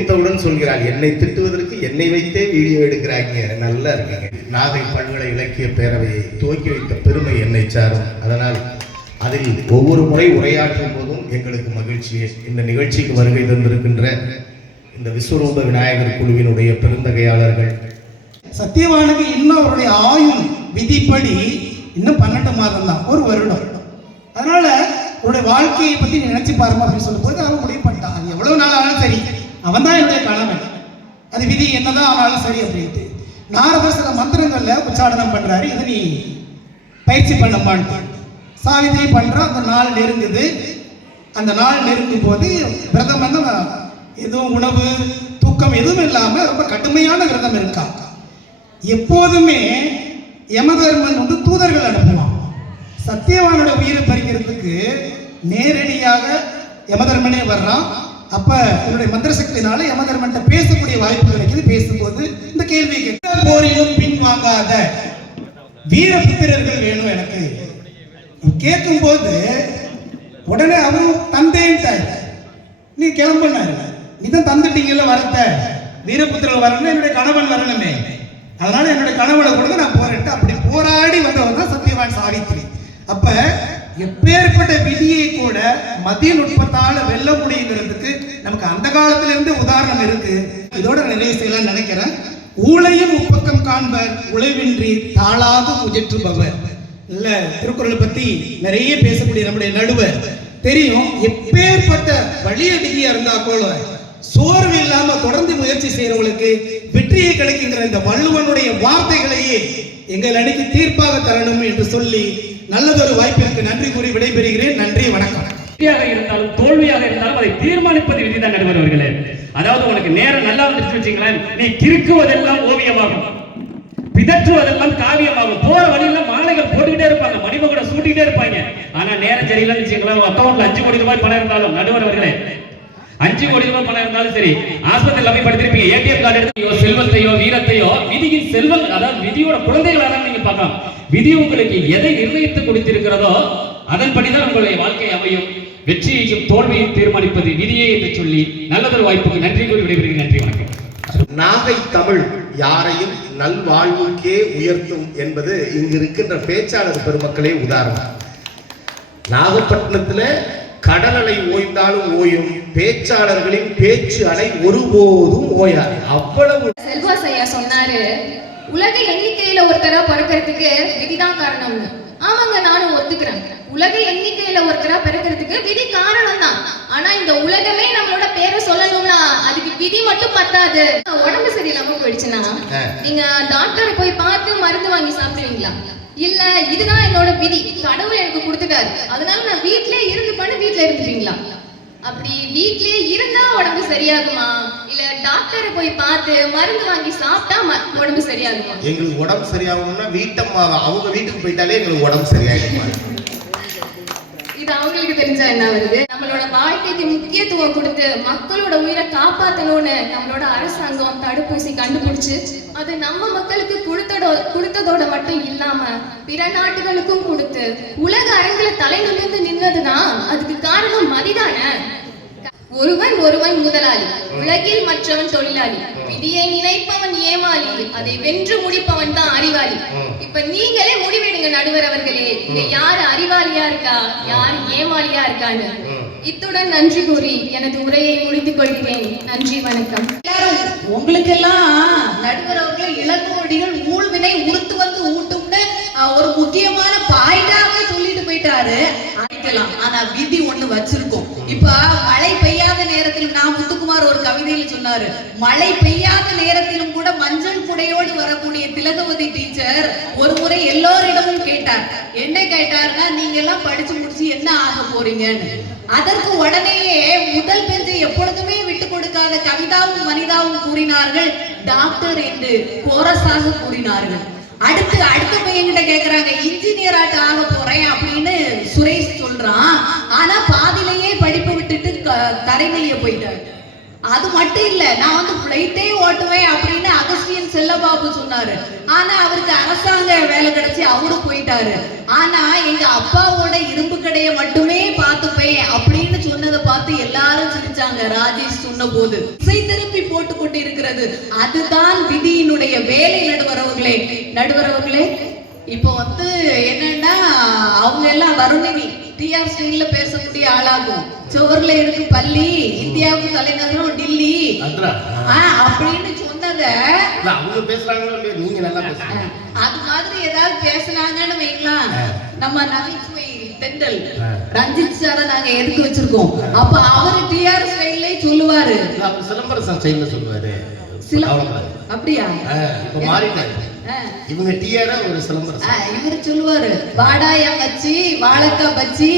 முடித்தவுடன் சொல்கிறாள். என்னை திட்டுவதற்கு என்னை வைத்தே வீடியோ எடுக்கிறாங்க நல்லா இருக்கீங்க. நாகை பல்கலை இலக்கிய பேரவையை துவக்கி வைத்த பெருமை என்னை சாரும். அதனால் அதில் ஒவ்வொரு முறை உரையாற்றும் போதும் எங்களுக்கு மகிழ்ச்சி இந்த நிகழ்ச்சிக்கு வருகை தந்திருக்கின்ற இந்த விஸ்வரூப விநாயகர் குழுவினுடைய பெருந்தகையாளர்கள். சத்தியவானுக்கு இன்னும் அவருடைய ஆயுள் விதிப்படி இன்னும் பன்னெண்டு மாதம் தான். ஒரு வருடம். அதனால அவருடைய வாழ்க்கையை பத்தி நினைச்சு பாருமா அப்படின்னு சொல்லும்போது அவன் முடிவு பண்ணிட்டான். அது எவ்வளவு நாள் ஆனாலும் சரி. அவன் தான் என்னுடைய கடமை அது விதி என்னதான் ஆனாலும் சரி அப்படின்ட்டு நாரதர் சில மந்திரங்களில் உச்சாடனம் பண்ணுறாரு இதை நீ பயிற்சி பண்ணமான்ட்டு சாவித்திரி பண்ணுறா அந்த நாள் நெருங்குது. அந்த நாள் நெருங்கும் போது விரதம் வந்து எதுவும் உணவு தூக்கம் எதுவும் இல்லாமல் ரொம்ப கடுமையான விரதம் இருக்கான் எப்போதுமே யமதர்மன் வந்து தூதர்கள் அனுப்புவான். சத்தியவானோட உயிரை பறிக்கிறதுக்கு நேரடியாக யமதர்மனே வர்றான். அப்ப உன்னுடைய மந்திர சக்தினால யமதர்மன்ட்ட பேசக்கூடிய வாய்ப்பு கிடைக்குது. பேசும்போது இந்த கேள்வி கேட்க போரிலும் பின்வாங்காத வீரபுத்திரர்கள் வேணும் எனக்கு. கேட்கும் போது உடனே அவரும் தந்தேன்ட்டார். நீ கிளம்புனாரு. நீ தான் தந்துட்டீங்கல்ல வரத்த. வீரபுத்திரர்கள் வரணும் என்னுடைய கணவன் வரணுமே. அதனால என்னுடைய கணவனை கொடுத்து நான் போறேன்ட்டு அப்படி போராடி வந்தவர் தான் சத்யவான் சாவித்திரி அப்ப எப்பேற்பட்ட விதியை கூட மதிய நுட்பத்தால வெல்ல முடியுங்கிறதுக்கு நமக்கு அந்த காலத்துல இருந்து உதாரணம் இருக்கு. இதோட நான் செய்யலாம் நினைக்கிறேன். ஊழையும் உப்பக்கம் காண்பர் உழைவின்றி தாளாது முயற்றுபவர் இல்ல திருக்குறளை பத்தி நிறைய பேசக்கூடிய நம்முடைய நடுவர். தெரியும் எப்பேற்பட்ட வழிய விதியா இருந்தா போல சோர்வு இல்லாம தொடர்ந்து முயற்சி செய்யறவங்களுக்கு வெற்றியை கிடைக்கின்ற இந்த வள்ளுவனுடைய வார்த்தைகளையே எங்கள் அணிக்கு தீர்ப்பாக தரணும் என்று சொல்லி நல்லதொரு வாய்ப்பிற்கு நன்றி கூறி விடைபெறுகிறேன். நன்றி வணக்கம். வெற்றியாக இருந்தாலும் தோல்வியாக இருந்தாலும் அதை தீர்மானிப்பது விதிதான் நடுவர் அவர்களே. அதாவது உனக்கு நேரம் நல்லா வந்துருச்சு வச்சுங்களேன் நீ கிறுக்குவதெல்லாம் ஓவியமாகும். பிதற்றுவதெல்லாம் காவியமாகும். போற வழியில மாலைகள் போட்டுக்கிட்டே இருப்பாங்க. மணிமகுடம் சூட்டிக்கிட்டே இருப்பாங்க. ஆனா நேரம் சரியில்லைன்னு வச்சுங்களேன் அக்கௌண்ட்ல அஞ்சு கோடி ரூபாய் பணம் இருந்தாலும் நடுவர் அவர்களே அஞ்சு கோடி ரூபாய் பணம் இருந்தாலும் சரி ஆஸ்பத்திரியில் போய் படுத்திருப்பீங்க ஏடிஎம் கார்டு எடுத்தையோ செல்வத்தையோ வீரத்தையோ விதியின் செல்வம் அதாவது விதியோட குழந்தைகளாக நீங்க பார்க்கலாம். விதி உங்களுக்கு எதை நிர்ணயித்து கொடுத்திருக்கிறதோ அதன்படிதான் உங்களுடைய வாழ்க்கை அமையும். வெற்றியையும் தோல்வியையும் தீர்மானிப்பது விதியே என்று சொல்லி நல்லதொரு வாய்ப்புக்கு நன்றி கூறி விடைபெறுகிறேன். நன்றி வணக்கம். நாகை தமிழ் யாரையும் நல்வாழ்வுக்கே உயர்த்தும் என்பது இங்கு இருக்கின்ற பேச்சாளர் பெருமக்களே உதாரணம். நாகப்பட்டினத்துல கடல் அலை ஓய்ந்தாலும் ஓயும் பேச்சாளர்களின் பேச்சு அலை ஒருபோதும் ஓயாது. அவ்வளவு செல்வாஸ் ஐயா சொன்னாரு உலக எண்ணிக்கையில ஒருத்தரா பிறக்கிறதுக்கு விதிதான் காரணம்னு ஆமாங்க நானும் ஒத்துக்கிறேன். உலக எண்ணிக்கையில ஒருத்தரா பிறக்கிறதுக்கு விதி காரணம் தான் ஆனா இந்த உலகமே நம்மளோட பேரை சொல்லணும்னா அதுக்கு விதி மட்டும் பத்தாது. உடம்பு சரியில்லாம போயிடுச்சுன்னா. நீங்க டாக்டரை போய் பார்த்து மருந்து வாங்கி சாப்பிடுவீங்களா? இல்ல இதுதான் என்னோட விதி. கடவுள் எனக்கு கொடுத்துட்டாரு. அதனால நான் வீட்லயே இருந்து பண்ண வீட்ல இருந்துப்பீங்களா? அப்படி வீட்லயே இருந்தா உடம்பு சரியாகுமா? இல்ல டாக்டரை போய் பார்த்து மருந்து வாங்கி சாப்பிட்டா உடம்பு சரியாகுமா? எங்களுக்கு உடம்பு சரியாகணும்னா வீட்டம்மா அவங்க வீட்டுக்கு போயிட்டாலே எங்களுக்கு உடம்பு சரியாயிடுமா? இது அவங்களுக்கு தெரிஞ்சா என்ன வருது? வாழ்க்கைக்கு முக்கியத்துவம் கொடுத்து மக்களோட உயிரை காப்பாத்தணும்னு நம்மளோட அரசாங்கம் தடுப்பூசி கண்டுபிடிச்சு அது நம்ம மக்களுக்கு கொடுத்ததோ கொடுத்ததோட மட்டும் இல்லாம பிற நாட்டுகளுக்கும் கொடுத்து உலக அரங்குல தலை நிமிர்ந்து நின்னதுன்னா அதுக்கு காரணம் மதிதானே? ஒருவன் ஒருவன் முதலாளி உலகில் மற்றவன் தொழிலாளி. விதியை நினைப்பவன் ஏமாளி அதை வென்று முடிப்பவன் தான் அறிவாளி. இப்ப நீங்களே முடிவெடுங்க நடுவர் அவர்களே. இங்க யாரு அறிவாளியா இருக்கா? யார் ஏமாளியா இருக்கான்னு. இத்துடன் நன்றி கூறி எனது உரையை முடித்துக் கொள்கிறேன். நன்றி வணக்கம். எல்லாரும் உங்களுக்கெல்லாம் நடுவர் அவர்கள் இளங்கோடிகள் ஊழ்வினை உறுத்து வந்து ஊட்டும்னு ஒரு முக்கியமான பாயிண்டாவே சொல்லிட்டு போயிட்டாரு. அடிக்கலாம் ஆனா விதி ஒண்ணு வச்சிருக்கோம். இப்ப மழை பெய்யாத நேரத்தில் நான் முத்துக்குமார் ஒரு கவிதையில சொன்னாரு. மழை பெய்யாத நேரத்திலும் கூட மஞ்சள் புடையோடு வரக்கூடிய திலகவதி டீச்சர் ஒரு முறை எல்லோரிடமும் கேட்டார். என்ன கேட்டாருன்னா நீங்க எல்லாம் படிச்சு முடிச்சு என்ன ஆக போறீங்கன்னு? அதற்கு உடனேயே முதல் பெஞ்சை எப்பொழுதுமே விட்டு கொடுக்காத கவிதாவும் மனிதாவும் கூறினார்கள். டாக்டர் என்று கோரஸாக கூறினார்கள். அடுத்து அடுத்த பையன்கிட்ட கேக்குறாங்க இன்ஜினியர் ஆட்ட ஆக போறேன் அப்படின்னு சுரேஷ் சொல்றான். ஆனா பாதியிலேயே படிப்பு விட்டுட்டு க- போயிட்டாரு. அது மட்டும் இல்ல நான் வந்து பிளைட்டே ஓட்டுவேன் அப்படின்னு அகஸ்டியன் செல்லபாபு சொன்னாரு. ஆனா அவருக்கு அரசாங்க வேலை கிடைச்சி அவரு போயிட்டாரு. ஆனா எங்க அப்பாவோட இரும்பு கடையை மட்டுமே பார்த்துப்பேன் அப்படின்னு சொன்னதை பார்த்து எல்லாரும் சிரிச்சாங்க. ராஜேஷ் சொன்ன போது இசை திருப்பி போட்டு கொண்டு இருக்கிறது அதுதான் விதியினுடைய வேலை நடுவரவர்களே நடுவரவர்களே இப்போ வந்து என்னன்னா அவங்க எல்லாம் வருணினி டிஆர் ஸ்டைல்ல பேசக்கூடிய ஆளாகும். சுவர்ல இருக்கு பள்ளி இந்தியாவுக்கு தலைநகரம் டில்லி. அப்படின்னு சொன்னத. இல்ல, அவங்க பேசுறாங்களோ இல்லையோ நீங்க நல்லா பேசுறீங்க. அது மாதிரி ஏதாவது பேசுனாங்கன்னு வைங்களேன் நம்ம நகைச்சுவை தெண்டல். ரஞ்சித் சாரை நாங்க எதுக்கு வச்சிருக்கோம்? அப்ப அவரு டிஆர் ஸ்டைல்லே சொல்லுவாரு. சிலம்பரசன் ஸ்டைல்ல சொல்லுவாரு. அப்படியா? இப்ப மாறிட்டாரு. இவங்க ஒரு ஆ, சிலம்பரசன் இவரு சொல்லுவாரு வாடாயா பச்சி வாழைக்காய் பச்சி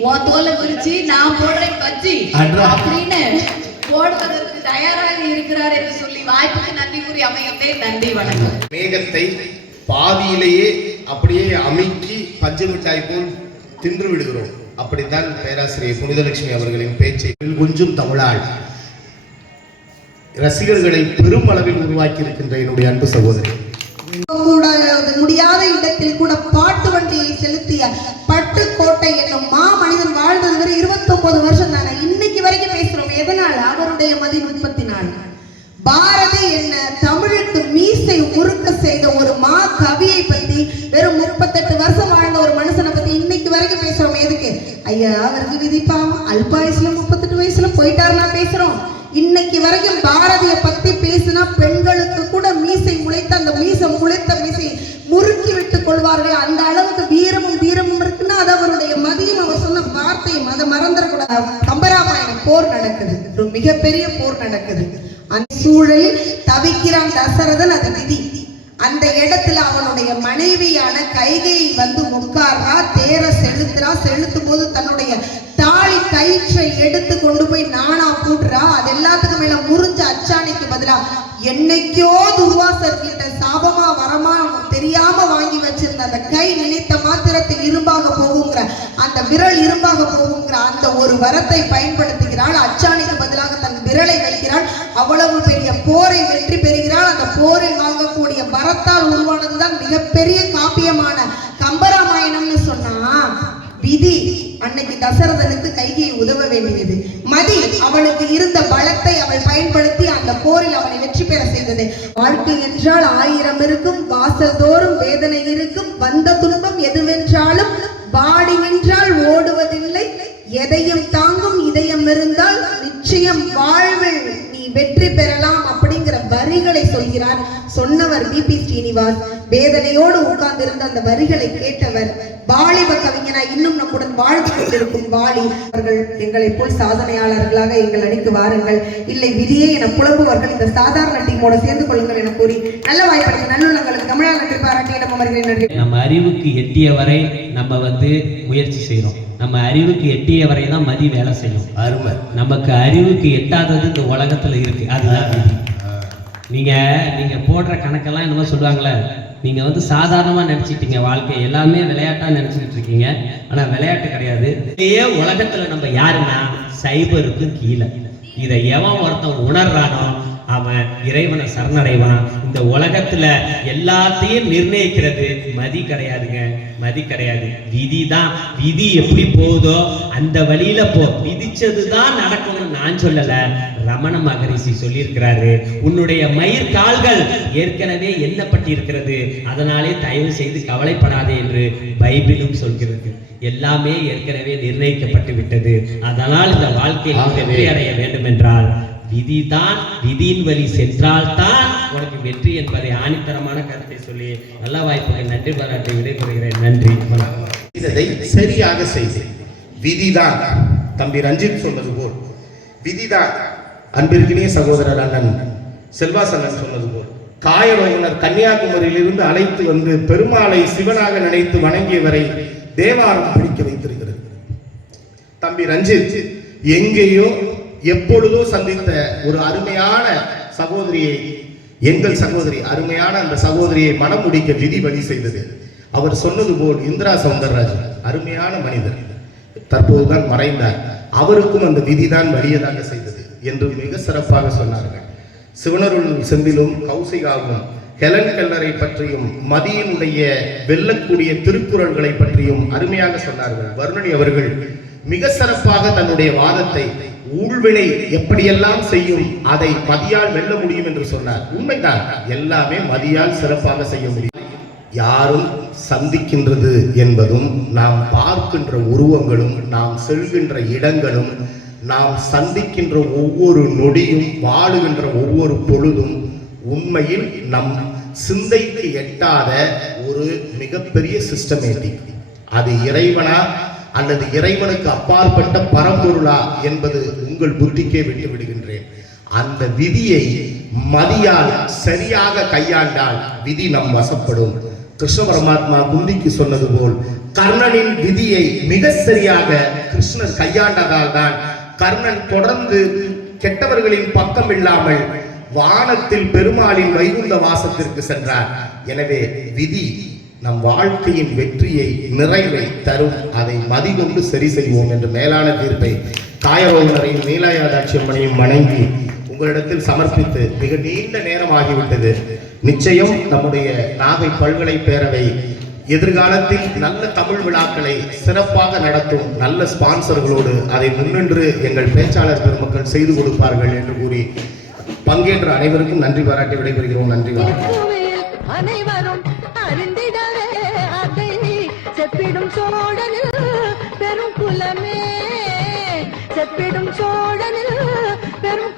உன் தோலை பிரிச்சு நான் போடுறேன் பச்சி. அப்படின்னு போடுவதற்கு தயாராக இருக்கிறார் என்று சொல்லி வாய்ப்புக்கு நன்றி கூறி அமையவே நன்றி வணக்கம். மேகத்தை பாதியிலேயே அப்படியே அமுக்கி பஞ்சு மிட்டாய் போல் தின்று விடுகிறோம். அப்படித்தான் பேராசிரியர் புனிதலட்சுமி அவர்களின் பேச்சை. கொஞ்சம் தமிழாள். ரசிகர்களை பெருமளவில் உருவாக்கி இருக்கின்ற என்னுடைய அன்பு சகோதரி. கூட முடியாத இடத்தில் கூட பாட்டு வண்டியை செலுத்திய பட்டுக்கோட்டை என்னும் மா மனிதன் வாழ்ந்தது வரை 29 வருஷம் தானே இன்னைக்கு வரைக்கும் பேசுறோம். எதனால? அவருடைய மதிநுட்பத்தினால். பாரதி என்ன தமிழுக்கு மீசை முறுக்க செய்த ஒரு மா கவியை பத்தி வெறும் முப்பத்தெட்டு வருஷம் வாழ்ந்த ஒரு மனுஷனை பத்தி இன்னைக்கு வரைக்கும் பேசுறோம். எதுக்கு? ஐயா அவருக்கு விதிப்பாவும் அல்பாயுசுல முப்பத்தெட்டு வயசுல போயிட்டாருன்னா பேசுறோம். இன்னைக்கு வரைக்கும் பாரதிய பத்தி பேசினா பெண்களுக்கு கூட மீசை முளைத்த அந்த மீசை முளைத்த மீசை முறுக்கி விட்டு கொள்வார்கள். அந்த அளவுக்கு வீரமும் தீரமும் இருக்குன்னா அது அவருடைய மதியம் அவர் சொன்ன வார்த்தையும். அதை மறந்துடக்கூடாது. கம்பராமாயணம் போர் நடக்குது. ஒரு மிகப்பெரிய போர் நடக்குது. அந்த சூழலில் தவிக்கிறான் தசரதன் அது விதி. அந்த இடத்துல அவனுடைய மனைவியான கைகையை வந்து உட்கார்றா தேர செலுத்துறா செலுத்து போது தன்னுடைய தாலி கயிற்றை எடுத்து கொண்டு போய் நானா போடுறா அது எல்லாத்துக்கும் மேல முறிஞ்ச அச்சாணிக்கு பதிலா என்னைக்கோ துர்வாசர் கிட்ட சாபமா வரமா தெரியாம வாங்கி வச்சிருந்த அந்த கை நினைத்த மாத்திரத்தில் இரும்பாக போகுங்கிற அந்த விரல் இரும்பாக போகுங்கிற அந்த ஒரு வரத்தை பயன்படுத்துகிறாள். அச்சாணிக்கு பதிலாக தன் விரலை வைக்கிறாள். அவ்வளவு பெரிய போரை வெற்றி பெறுகிறாள். அந்த போரில் வாங்கக்கூடிய வரத்தால் உருவானதுதான் மிகப்பெரிய காப்பியமான கம்பராமாயணம்னு சொன்னா. விதி. அன்னைக்கு தசரதனுக்கு கைகையை உதவ வேண்டியது. மதி அவனுக்கு இருந்த பலத்தை அவள் பயன்படுத்தி அந்த போரில் அவனை வெற்றி பெற செய்தது. வாழ்க்கை என்றால் ஆயிரம் இருக்கும் வாசல் தோறும் வேதனை இருக்கும் வந்த துன்பம் எதுவென்றாலும் வாடி நின்றால் ஓடுவதில்லை எதையும் தாங்கும் இதயம் இருந்தால் நிச்சயம் வாழ்வில் நீ வெற்றி பெறலாம் அப்படி வரிகளை சொல்கிறார். சொன்னவர் பிபி ஸ்ரீனிவாஸ். வேதனையோடு உட்கார்ந்திருந்த அந்த வரிகளை கேட்டவர் வாலிப கவிஞனா இன்னும் நம்முடன் வாழ்ந்து கொண்டிருக்கும் வாலி அவர்கள் எங்களைப் போல் சாதனையாளர்களாக எங்கள் அணிக்கு வாருங்கள். இல்லை விதியே என புலம்புவர்கள் இந்த சாதாரண டீமோட சேர்ந்து கொள்ளுங்கள் என கூறி நல்ல வாய்ப்பளித்த நல்லுள்ளங்களுக்கு தமிழக நன்றி பாராட்டியிடம் அவர்களை நன்றி. நம்ம அறிவுக்கு எட்டிய வரை நம்ம வந்து முயற்சி செய்றோம். நம்ம அறிவுக்கு எட்டிய வரை தான் மதி வேலை செய்யும். அருமை. நமக்கு அறிவுக்கு எட்டாதது இந்த உலகத்துல இருக்கு. அதுதான் நீங்கள் நீங்க நீங்க போடுற கணக்கெல்லாம் என்னமோ சொல்லுவாங்களே நீங்க வந்து சாதாரணமா நினைச்சிட்டீங்க வாழ்க்கை. எல்லாமே விளையாட்டா நினைச்சிட்டு இருக்கீங்க. ஆனா விளையாட்டு கிடையாது. இதே உலகத்துல நம்ம யாருன்னா சைபருக்கு கீழே. இதை எவன் ஒருத்தன் உணர்றானோ அவன் இறைவனை சரணடைவான். இந்த உலகத்துல எல்லாத்தையும் நிர்ணயிக்கிறது மதி கிடையாதுங்க. மதி கிடையாது. விதி தான் விதி எப்படி போகுதோ அந்த வழியில போ. விதிச்சது தான் நடக்கும்னு நான் சொல்லல. ரமண மகரிஷி சொல்லியிருக்கிறாரு. உன்னுடைய மயிர் கால்கள் ஏற்கனவே எண்ணப்பட்டு இருக்கிறது அதனாலே தயவு செய்து கவலைப்படாதே என்று பைபிளும் சொல்கிறது. எல்லாமே ஏற்கனவே நிர்ணயிக்கப்பட்டு விட்டது. அதனால் இந்த வாழ்க்கையில் ஆகவே- வெற்றி அடைய வேண்டும் என்றால் விதிதான் விதியின் வழி சென்றால்தான் உனக்கு வெற்றி என்பதை ஆணித்தரமான கருத்தை சொல்லி நல்ல வாய்ப்புக்கு நன்றி பாராட்டி விடைபெறுகிறேன். நன்றி. இதை சரியாக செய்தேன் விதிதான். தம்பி ரஞ்சித் சொன்னது போல். விதிதான். அன்பிற்கினிய சகோதரர் அண்ணன் செல்வாசண்ணன் சொன்னது போல். காயவகுனர் கன்னியாகுமரியிலிருந்து அழைத்து வந்து பெருமாளை சிவனாக நினைத்து வணங்கியவரை தேவாரம் பிடிக்க வைத்திருக்கிறது. தம்பி ரஞ்சித் எங்கேயோ எப்பொழுதோ சந்தித்த ஒரு அருமையான சகோதரியை எங்கள் சகோதரி அருமையான அந்த சகோதரியை மனம் முடிக்க விதி வழி செய்தது. அவர் சொன்னது போல் இந்திரா சௌந்தரராஜன் அருமையான மனிதர். தற்போதுதான் மறைந்தார். அவருக்கும் அந்த விதிதான் வலியதாக செய்தது என்று மிக சிறப்பாக சொன்னார்கள். சிவனருள் செந்திலும் கௌசிகாவும் ஹெலன் கல்லரை பற்றியும் மதியினுடைய வெல்லக்கூடிய திருக்குறள்களை பற்றியும் அருமையாக சொன்னார்கள். வருணனி அவர்கள் மிக சிறப்பாக தன்னுடைய வாதத்தை ஊழ்வினை எப்படியெல்லாம் செய்யும் அதை மதியால் வெல்ல முடியும் என்று சொன்னார். உண்மைதான். எல்லாமே மதியால் சிறப்பாக செய்ய முடியும். யாரும் சந்திக்கின்றது என்பதும் நாம் பார்க்கின்ற உருவங்களும் நாம் செல்கின்ற இடங்களும் நாம் சந்திக்கின்ற ஒவ்வொரு நொடியும் வாழுகின்ற ஒவ்வொரு பொழுதும் உண்மையில் நம் சிந்தைக்கு எட்டாத ஒரு மிகப்பெரிய சிஸ்டமேட்டிக் அது இறைவனா அல்லது இறைவனுக்கு அப்பாற்பட்ட பரம்பொருளா என்பது உங்கள் புத்திக்கே விட்டு விடுகின்றேன். அந்த விதியை மதியால் சரியாக கையாண்டால் விதி நம் வசப்படும். கிருஷ்ண பரமாத்மா குந்திக்கு சொன்னது போல் கர்ணனின் விதியை மிக சரியாக கிருஷ்ணன் கையாண்டதால் தான் கர்ணன் தொடர்ந்து கெட்டவர்களின் பக்கம் இல்லாமல் வானத்தில் பெருமாளின் வைகுந்த வாசத்திற்கு சென்றார். எனவே விதி நம் வாழ்க்கையின் வெற்றியை நிறைவை தரும். அதை மதிகொண்டு சரி செய்வோம் என்று மேலான தீர்ப்பை காயரோகனரையும் நீலாயாதாட்சியம்மனையும் வணங்கி உங்களிடத்தில் சமர்ப்பித்து மிக நீண்ட நேரம் ஆகிவிட்டது நிச்சயம் நம்முடைய நாகை பல்கலை பேரவை எதிர்காலத்தில் நல்ல தமிழ் விழாக்களை சிறப்பாக நடத்தும் நல்ல ஸ்பான்சர்களோடு அதை முன்னின்று எங்கள் பேச்சாளர் பெருமக்கள் செய்து கொடுப்பார்கள் என்று கூறி பங்கேற்ற அனைவருக்கும் நன்றி பாராட்டி விடைபெறுகிறோம். நன்றி வணக்கம். அனைவரும் செப்பிடும் சோழனில் பெரும் குலமே செப்பிடும் சோழனில் பெரும்